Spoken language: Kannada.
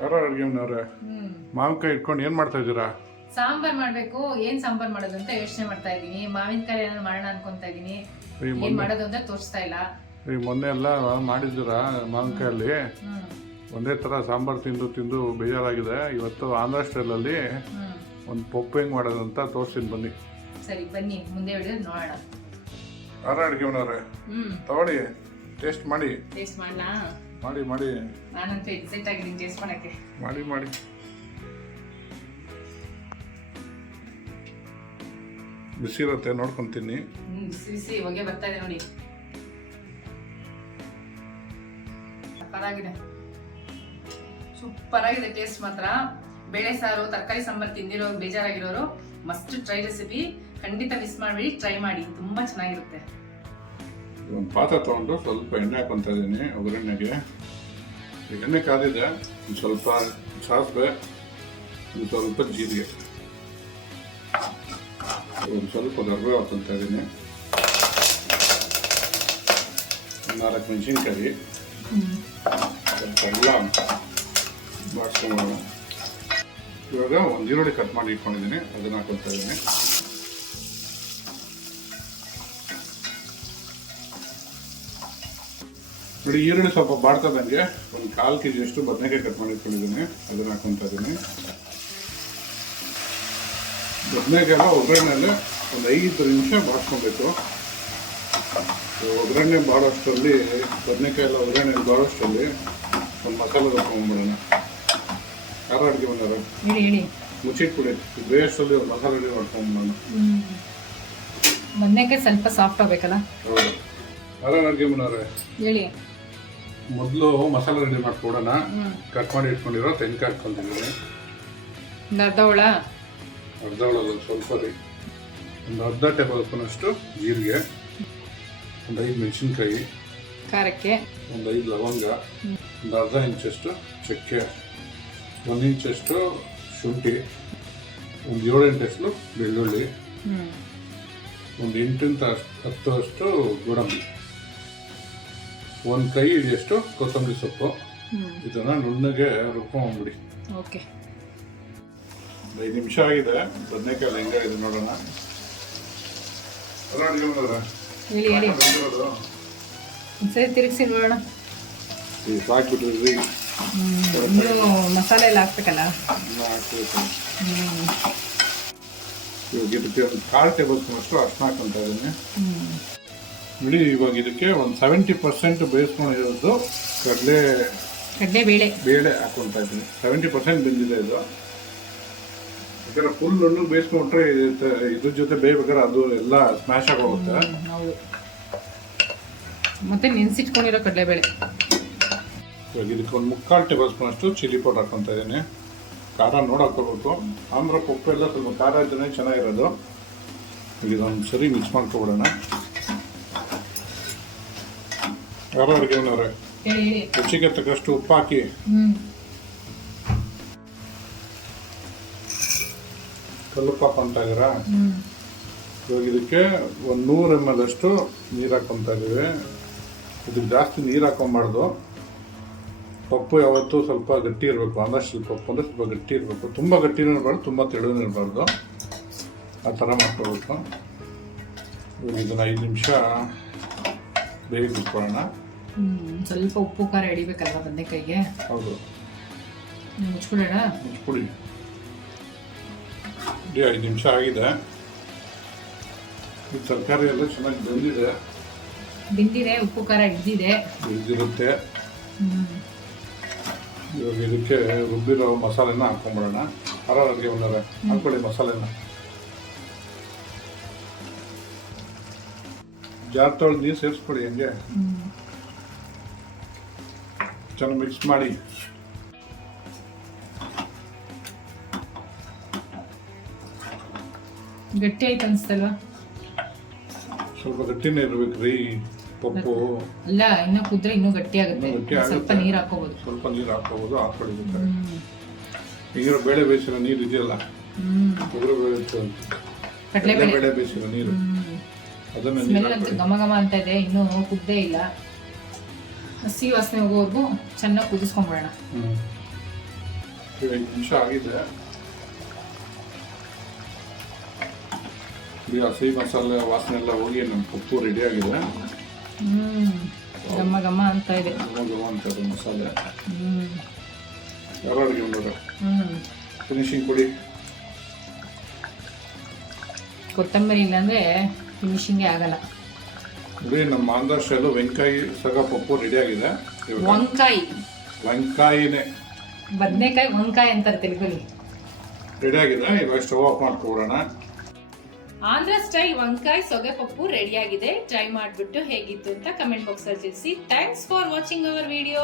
ಯಾರೋ ಅಡುಗೆ ಮನೆಯವ್ರೆ ಮಾವಿನಕಾಯಿ ಇಟ್ಕೊಂಡು ಏನು ಮಾಡ್ತಾ ಇದ್ದೀರಾ? ಸಾಂಬಾರ್ ಮಾಡ್ಬೇಕು. ಏನ್ ಸಾಂಬಾರ್ ಮಾಡೋದು ಅಂತ ಯೋಚನೆ ಮಾಡ್ತಾ ಇದೀನಿ. ಮಾವಿನಕಾಯಿ ಏನಾದ್ರು ಮಾಡೋಣ ಅನ್ಕೊಂತಾ ಇದೀನಿ. ಏನ್ ಮಾಡೋದು ಅಂತ ತೋರಿಸ್ತಾ ಇಲ್ಲ. ಈ ಮೊನ್ನೆ ಎಲ್ಲ ಮಾಡಿದ್ದೀರಾ ಮಾವಿನಕಾಯಲ್ಲಿ? ಒಂದೇ ಥರ ಸಾಂಬಾರು ತಿಂದು ತಿಂದು ಬೇಜಾರಾಗಿದೆ. ಇವತ್ತು ಆಂಧ್ರ ಸ್ಟೈಲಲ್ಲಿ ಒಂದು ಪಪ್ಪು ಹೆಂಗೆ ಮಾಡೋದಂತ ತೋರಿಸ್ತೀನಿ ಬನ್ನಿ. ಸರಿ ಬನ್ನಿ, ಮುಂದೆ ವಿಡಿಯೋ ನೋಡೋಣ. ಯಾರೋ ಅಡುಗೆ ಮನೆಯವ್ರೆ ತಗೊಳ್ಳಿ, ಟೇಸ್ಟ್ ಮಾಡಿ. ಟೇಸ್ಟ್ ಮಾಡ್ಲಾ? ಮಾಡಿ ಮಾಡಿ. ನಾನಂತೂ ಎಕ್ಸೈಟ್ ಆಗಿದ್ದೀನಿ ಟೇಸ್ಟ್ ಮಾಡಕ್ಕೆ. ಮಾಡಿ ಮಾಡಿ. ಬಿಸಿ ಇರುತ್ತೆ, ನೋಡ್ಕೊಂತೀನಿ. ಬಿಸಿ ಹೊಗೆ ಬರ್ತಾ ಇದೆ ನೋಡಿ. ಸೂಪರ್ ಆಗಿದೆ, ಸೂಪರ್ ಆಗಿದೆ ಟೇಸ್ಟ್ ಮಾತ್ರ. ಬೇಳೆ ಸಾರು ತರಕಾರಿ ಸಾಂಬಾರು ತಿಂದಿರೋ ಬೇಜಾರಾಗಿರೋರು ಮಸ್ಟ್ ಟ್ರೈ ರೆಸಿಪಿ. ಖಂಡಿತ ಮಿಸ್ ಮಾಡಬೇಡಿ, ಟ್ರೈ ಮಾಡಿ, ತುಂಬಾ ಚೆನ್ನಾಗಿರುತ್ತೆ. ಒಂದು ಪಾತ್ರೆ ತಗೊಂಡು ಸ್ವಲ್ಪ ಎಣ್ಣೆ ಹಾಕೊತಾ ಇದ್ದೀನಿ ಒಗ್ಗರಣೆಗೆ. ಎಣ್ಣೆ ಕಾದಿದೆ, ಒಂದು ಸ್ವಲ್ಪ ಸಾಸಿವೆ, ಒಂದು ಸ್ವಲ್ಪ ಜೀರಿಗೆ, ಒಂದು ಸ್ವಲ್ಪ ಕರಿಬೇವು ಹಾಕೊತಾ ಇದ್ದೀನಿ, ಒಂದು 4 ಮೆಣಸಿನ್ಕಾಯಿ, ಸ್ವಲ್ಪ ಎಲ್ಲ ಬಾಡಿಸ್ಕೊಂಡು. ಇವಾಗ ಒಂದು ಈರುಳ್ಳಿ ಕಟ್ ಮಾಡಿ ಇಟ್ಕೊಂಡಿದ್ದೀನಿ, ಅದನ್ನು ಹಾಕೊತಾ ಇದ್ದೀನಿ. ನೋಡಿ, ಈರುಳ್ಳಿ ಸ್ವಲ್ಪ ಬಾಡ್ತದಂಗೆ ಒಂದು 1/4 kg ಬದನೆಕಾಯಿ ಕಟ್ ಮಾಡಿ ಇಟ್ಕೊಂಡಿದ್ದೀನಿ, ಅದನ್ನು ಹಾಕೊತಾ ಇದ್ದೀನಿ. ಬದನೆಕಾಯಿ ಎಲ್ಲ ಒಗ್ಗರಣೆಯಲ್ಲಿ ಒಂದು 5 ನಿಮಿಷ ಬಾಡಿಸ್ಕೊಬೇಕು. ಒಗ್ಗರಣೆ ಬಾಡೋಷ್ಟರಲ್ಲಿ, ಬದನೆಕಾಯಿ ಎಲ್ಲ ಒಗ್ಗರಣೆಯಲ್ಲಿ ಬಾಡೋಷ್ಟರಲ್ಲಿ ಒಂದು ಮಸಾಲೆ ರುಬ್ಕೊಂಡ್ಬಿಡೋಣ. ಯಾರ ಅಡುಗೆ ಬಂದಾರ ಮುಚ್ಚಿಟ್ಬಿಡಿ, ಬೇಯಷ್ಟರಲ್ಲಿ ಒಂದು ಮಸಾಲೆ ರೆಡಿ ಮಾಡ್ಕೊಂಡ್ಬಿಡೋಣ. ಬದನೆಕಾಯಿ ಸ್ವಲ್ಪ ಸಾಫ್ಟ್ ಆಗಬೇಕಲ್ಲ. ಹೌದು. ಯಾರ ಅಡುಗೆ ಬಂದವ್ರೆ ಹೇಳಿ. ಮೊದಲು ಮಸಾಲೆ ರೆಡಿ ಮಾಡ್ಕೊಡೋಣ. ಕಟ್ ಮಾಡಿ ಇಟ್ಕೊಂಡಿರೋ ತೆಂಗಿನಕಾಯಿ ಹಾಕ್ಕೊಂಡಿದ್ದೀನಿ, ಅರ್ಧ ಹೋಳ ಸ್ವಲ್ಪ ರೀ, ಒಂದು ಅರ್ಧ ಟೇಬಲ್ ಸ್ಪೂನಷ್ಟು ಜೀರಿಗೆ, ಒಂದು 5 ಮೆಣಸಿನ್ಕಾಯಿ ಖಾರಕ್ಕೆ, ಒಂದು 5 ಲವಂಗ, ಒಂದು ಅರ್ಧ ಇಂಚಷ್ಟು ಚಕ್ಕೆ, 1 ಇಂಚಷ್ಟು ಶುಂಠಿ, ಒಂದು 7-8 ಬೆಳ್ಳುಳ್ಳಿ, ಒಂದು 8-10 ಅಷ್ಟು ಗೋಡಂಬಿ, ಒಂದು ಕೈ ಹಿಡಿಯಷ್ಟು ಕೊತ್ತಂಬರಿ ಸೊಪ್ಪು. ಇದನ್ನ ನುಣ್ಣಗೆ ರುಬ್ಕೊಂಡ್ಬಿಡಿ. ಓಕೆ. 5 ನಿಮಿಷ ಆಗಿದೆ. ಬದನೆಕಾಯಿ ಹೆಂಗಾಗಿದೆ ನೋಡೋಣ. ಹೇಳಿ ಹೇಳಿ, ಸರಿ ತಿರುಗಿಸಿ ನೋಡೋಣ. ಸಾಕ್ಬಿಟ್ರಿ, ಇನ್ನೂ ಮಸಾಲೆ ಎಲ್ಲ ಹಾಕ್ಬೇಕಲ್ಲ. ಇವಾಗ ಇದಕ್ಕೆ ಒಂದು 1/4 ಟೇಬಲ್ ಸ್ಪೂನ್ ಅಷ್ಟು ಅರ್ಶಿನ ಹಾಕೊಂತ ಇದ್ದೀನಿ. ನೋಡಿ, ಇವಾಗ ಇದಕ್ಕೆ ಒಂದು 70% ಬೇಯಿಸ್ಕೊಂಡಿರೋದು ಕಡಲೆ ಬೇಳೆ ಹಾಕೊಂತ ಇದ್ದೀನಿ. 70% ಬೆಂದಿದೆ ಇದು. ಯಾಕಂದ್ರೆ ಫುಲ್ ನುಣ್ಣಗೆ ಬೇಯಿಸ್ಕೊಂಡ್ರೆ ಇದ್ರ ಜೊತೆ ಬೇಯ್ಬೇಕಾದ್ರೆ ಅದು ಎಲ್ಲ ಸ್ಮ್ಯಾಶ್ ಆಗೋಗುತ್ತೆ. ಮತ್ತೆ ನೆನೆಸಿಟ್ಕೊಂಡಿರೋ ಕಡಲೆಬೇಳೆ. ಇವಾಗ ಇದಕ್ಕೆ ಒಂದು 3/4 ಟೇಬಲ್ ಸ್ಪೂನ್ ಅಷ್ಟು ಚಿಲ್ಲಿ ಪೌಡರ್ ಹಾಕೊತಾ ಇದ್ದೀನಿ. ಖಾರ ನೋಡಾಕೋಬೇಕು. ಆಂಧ್ರ ಪಪ್ಪು ಎಲ್ಲ ಸ್ವಲ್ಪ ಖಾರ ಇದ್ರೆ ಚೆನ್ನಾಗಿರೋದು. ಇದೊಂದು ಸರಿ ಮಿಕ್ಸ್ ಮಾಡ್ಕೊಬಿಡೋಣ. ಯಾರೋ ಅಡುಗೆನವ್ರೆ ರುಚಿಗೆ ತಕ್ಕಷ್ಟು ಉಪ್ಪು ಹಾಕಿ, ಕಲ್ಲುಪ್ಪು ಹಾಕೊಂತ ಇದ್ದೀರಾ. ಇವಾಗ ಇದಕ್ಕೆ ಒಂದು 100 ml ಅಷ್ಟು ನೀರು ಹಾಕೊತಾ ಇದ್ದೀವಿ. ಇದಕ್ಕೆ ಜಾಸ್ತಿ ನೀರು ಹಾಕೊಬಾರ್ದು. ಪಪ್ಪು ಯಾವತ್ತೂ ಸ್ವಲ್ಪ ಗಟ್ಟಿ ಇರಬೇಕು. ಆದಷ್ಟು ಪಪ್ಪು ಅಂದರೆ ಸ್ವಲ್ಪ ಗಟ್ಟಿ ಇರಬೇಕು. ತುಂಬ ಗಟ್ಟಿನೂ ಇರಬಾರ್ದು, ತುಂಬ ತೆಳುನೂ ಇರಬಾರ್ದು. ಆ ಥರ ಮಾಡ್ಕೋಬೇಕು. ಇದನ್ನು 5 ನಿಮಿಷ ಬೇಯಿಸ್ಕೊಳ್ಳೋಣ. ಸ್ವಲ್ಪ ಉಪ್ಪು ಖಾರ ಹಿಡಿಬೇಕಲ್ವ ಬದನೆಕಾಯಿಗೆ? ಹೌದು. ಮುಚ್ಬಿಡೋಣ. ಮುಚ್ಬಿಡಿ. 5 ನಿಮಿಷ ಆಗಿದೆ. ಈ ತರಕಾರಿ ಎಲ್ಲ ಚೆನ್ನಾಗಿ ಬೆಂದಿದೆ, ಉಪ್ಪು ಖಾರ ಹಿಡಿದಿರುತ್ತೆ. ಇವಾಗ ಇದಕ್ಕೆ ರುಬ್ಬಿರೋ ಮಸಾಲೆನ ಹಾಕೊಂಡ್ಬಿಡೋಣ. ಖಾರ ಅಡುಗೆ ಬಂದರೆ ಹಾಕೊಳ್ಳಿ ಮಸಾಲೆನ. ಜಾರ್ ತೊಳೆದು ನೀರು ಸೇರಿಸ್ಕೊಳ್ಳಿ. ಹಂಗೆ ಚೆನ್ನಾಗಿ ಮಿಕ್ಸ್ ಮಾಡಿ. ಗಟ್ಟಿ ಆಯ್ತು ಅನ್ಸ್ತಲ್ವಾ? ಸ್ವಲ್ಪ ಗಟ್ಟಿನೇ ಇರ್ಬೇಕ್ರಿ ಪಪ್ಪು. ಅಲ್ಲ, ಇನ್ನು ಕುದ್ರೆ ಇನ್ನೂ ಗಟ್ಟಿ ಆಗುತ್ತೆ. ಸ್ವಲ್ಪ ನೀರು ಹಾಕೋಬಹುದು. ಸ್ವಲ್ಪ ನೀರು ಹಾಕೋಬಹುದು. ಹಾಕೊಳ್ಳಿ. ಈಗ ಬೇಳೆ ಬೇಯಿಸಿರೋ ನೀರು ಇದೆಯಲ್ಲ, ತೊಗರಿ ಬೇಳೆ ಬೇಯಿಸಿರೋ ನೀರು, ಅದನ್ನ ಘಮ ಘಮ ಅಂತ ಇದೆ. ಇನ್ನೂ ಕುದ್ದೇ ಇಲ್ಲ. ಹಸಿ ವಾಸನೆ ಹೋಗೋವರೆಗೂ ಚೆನ್ನಾಗಿ ಕುದಿಸ್ಕೊಂಡ್ಬಿಡೋಣ. 5 ನಿಮಿಷ ಆಗಿದೆ. ಈ ಹಸಿ ಮಸಾಲೆ ವಾಸನೆ ಎಲ್ಲ ಹೋಗಿ ನಮ್ಮ ಪಪ್ಪು ರೆಡಿ ಆಗಿದೆ. ಘಮ ಘಮ ಅಂತ ಇದೆ. ಘಮ ಅಂತಾರೆ ಮಸಾಲೆ. ಯಾರು ಅಡುಗೆ ಮಾಡೋರು ಫಿನಿಶಿಂಗ್ ಕೊಡಿ. ಕೊತ್ತಂಬರಿ ಇಲ್ಲಾಂದ್ರೆ ಫಿನಿಶಿಂಗೇ ಆಗಲ್ಲ. ನೋಡಿ ನಮ್ಮ ಆಂಧ್ರ ಸ್ಟೈಲು ವೆಂಕಾಯಿ ಸಗ ಪಪ್ಪು ರೆಡಿ ಆಗಿದೆ. ವಂಕಾಯಿನೇ ಬದನೆಕಾಯಿ ವಂಕಾಯಿ ಅಂತಾರೆ ತೆಲುಗಲ್ಲಿ. ರೆಡಿ ಆಗಿದೆ. ಇವಾಗ ಸ್ಟವ್ ಆಫ್ ಮಾಡ್ಕೊಬಿಡೋಣ. ಆಂಧ್ರ ಸ್ಟೈಲ್ ವಂಕಾಯಿ ಸೊಗೆ ಪಪ್ಪು ರೆಡಿ ಆಗಿದೆ. ಟ್ರೈ ಮಾಡಿಬಿಟ್ಟು ಹೇಗಿತ್ತು ಅಂತ ಕಮೆಂಟ್ ಬಾಕ್ಸ್ ಅಲ್ಲಿ ತಿಳಿಸಿ. Thanks for watching our video.